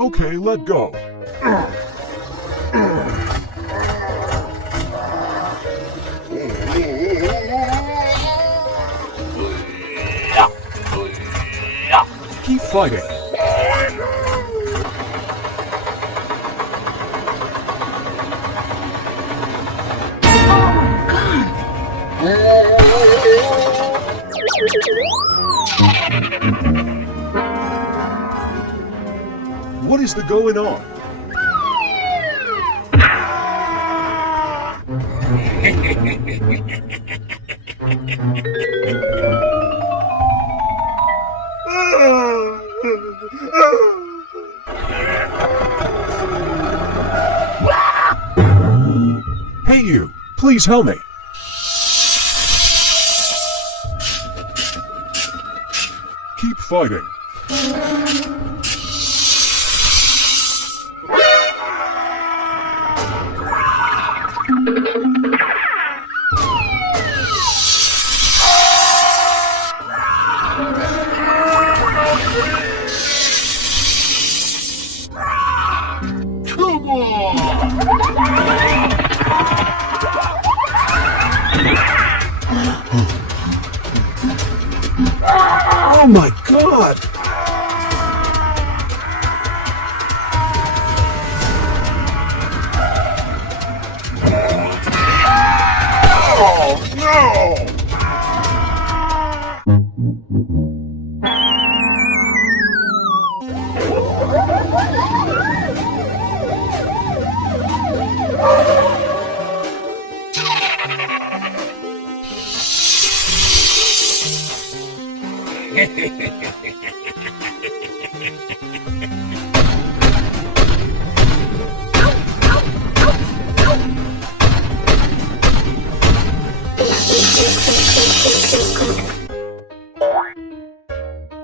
Okay, let go. Keep fighting. What is the going on? Hey you, please help me. Keep fighting. Come on! Oh my God! Oh no!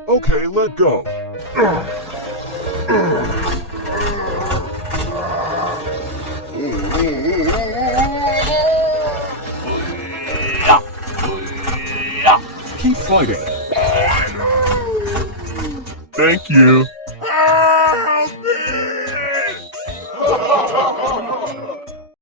Okay, let go. Keep fighting. Thank you.